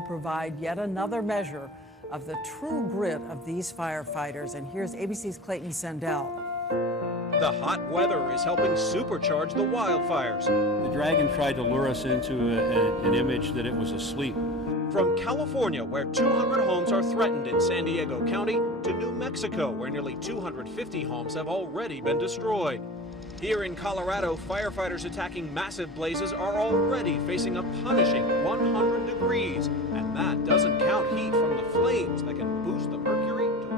will provide yet another measure of the true grit of these firefighters. And here's ABC's Clayton Sandell. The hot weather is helping supercharge the wildfires. The dragon tried to lure us into an image that it was asleep. From California, where 200 homes are threatened in San Diego County, to New Mexico, where nearly 250 homes have already been destroyed. Here in Colorado, firefighters attacking massive blazes are already facing a punishing 100 degrees. And that doesn't count heat from the flames that can boost the mercury to 100.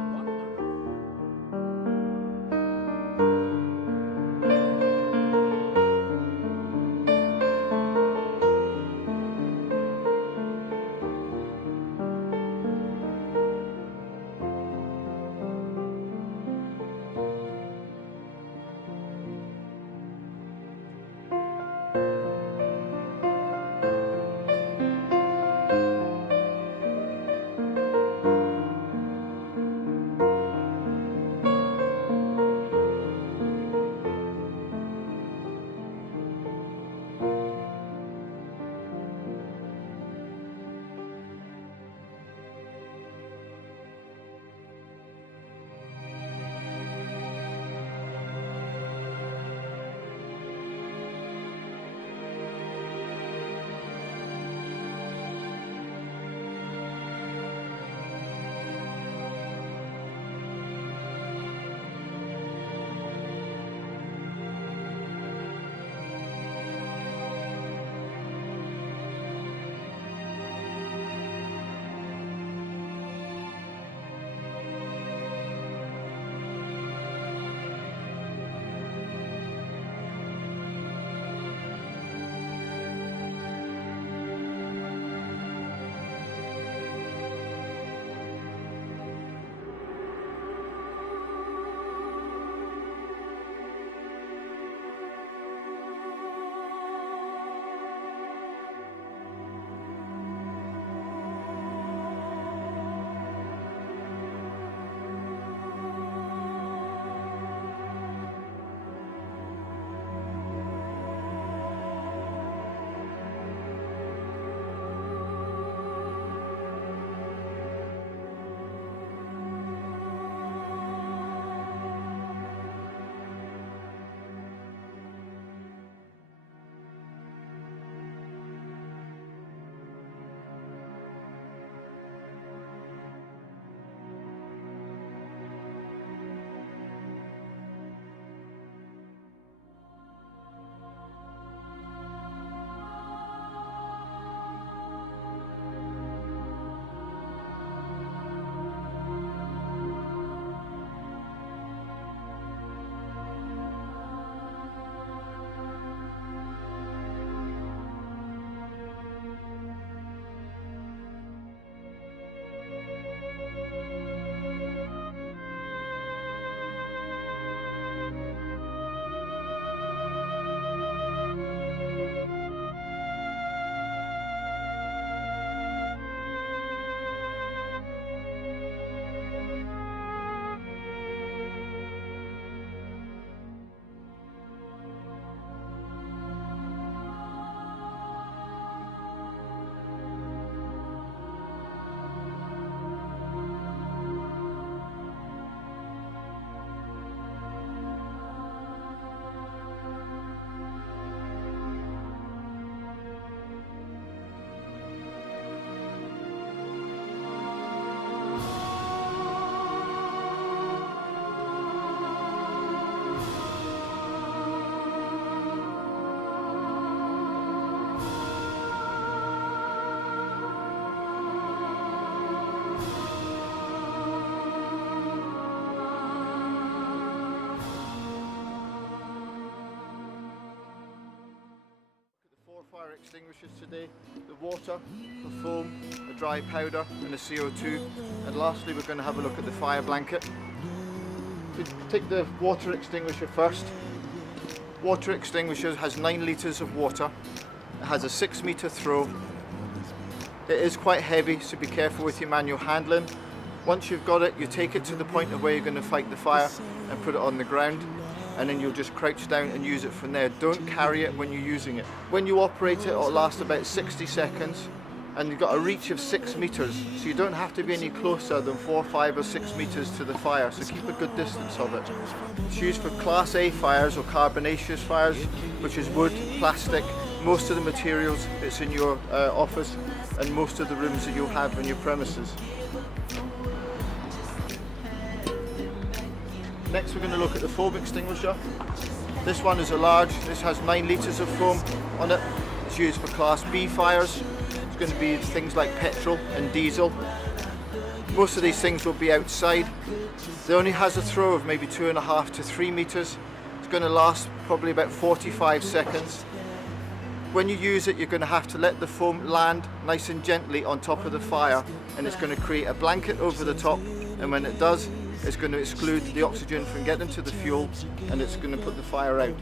Fire extinguishers today: the water, the foam, the dry powder and the CO2, and lastly we're going to have a look at the fire blanket. We take the water extinguisher first. Water extinguisher has 9 litres of water. It has a 6-metre throw. It is quite heavy, so be careful with your manual handling. Once you've got it, you take it to the point of where you're going to fight the fire and put it on the ground, and then you'll just crouch down and use it from there. Don't carry it when you're using it. When you operate it, it'll last about 60 seconds. and you've got a reach of 6 meters, so you don't have to be any closer than 4, 5 or 6 meters to the fire, so keep a good distance of it. It's used for Class A fires or carbonaceous fires, which is wood, plastic. Most of the materials it's in your office and most of the rooms that you'll have in your premises. Next we're going to look at the foam extinguisher. This one is a large, this has 9 litres of foam on it. It's used for Class B fires. It's going to be things like petrol and diesel. Most of these things will be outside. It only has a throw of maybe 2.5 to 3 meters. It's going to last probably about 45 seconds. When you use it, you're going to have to let the foam land nice and gently on top of the fire, and it's going to create a blanket over the top, and when it does, it's going to exclude the oxygen from getting to the fuel, and it's going to put the fire out.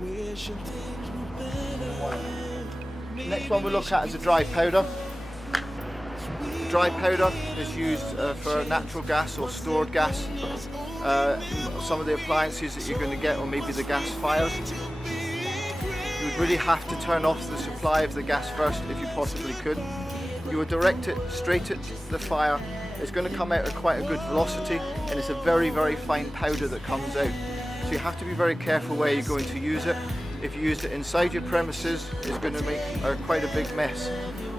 Next one we'll look at is a dry powder. Dry powder is used for natural gas or stored gas. Some of the appliances that you're going to get, or maybe the gas fires. You would really have to turn off the supply of the gas first if you possibly could. You would direct it straight at the fire. It's going to come out at quite a good velocity, and it's a very, very fine powder that comes out. So you have to be very careful where you're going to use it. If you use it inside your premises, it's going to make quite a big mess.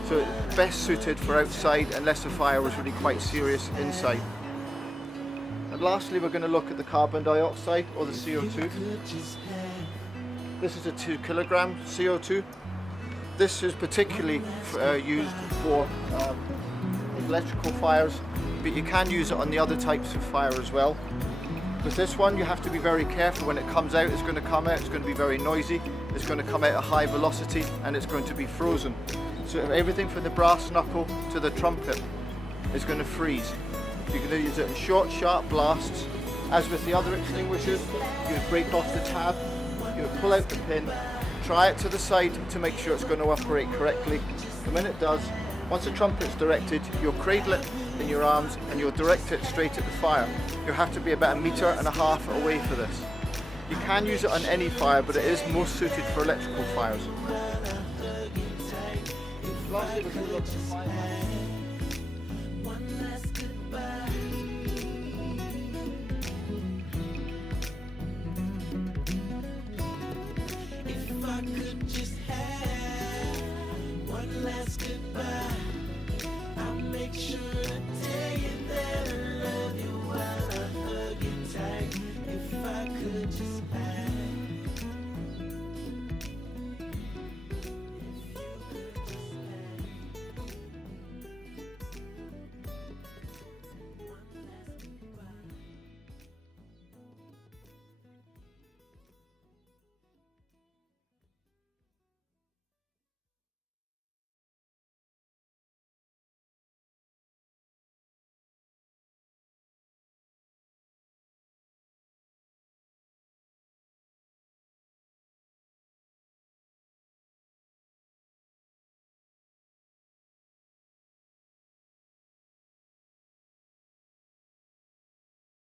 So it's best suited for outside unless the fire was really quite serious inside. And lastly, we're going to look at the carbon dioxide or the CO2. This is a 2 kilogram CO2. This is particularly used for electrical fires, but you can use it on the other types of fire as well. With this one, you have to be very careful. When it comes out, it's going to come out, it's going to be very noisy, it's going to come out at high velocity, and it's going to be frozen. So everything from the brass knuckle to the trumpet is going to freeze. You're going to use it in short, sharp blasts. As with the other extinguishers, you would break off the tab, you would pull out the pin, try it to the side to make sure it's going to operate correctly. And when it does, once the trumpet's directed, you'll cradle it in your arms and you'll direct it straight at the fire. You'll have to be about 1.5 meters away for this. You can use it on any fire, but it is most suited for electrical fires. Lastly, we're going to look at the fire. If I could just have one last goodbye.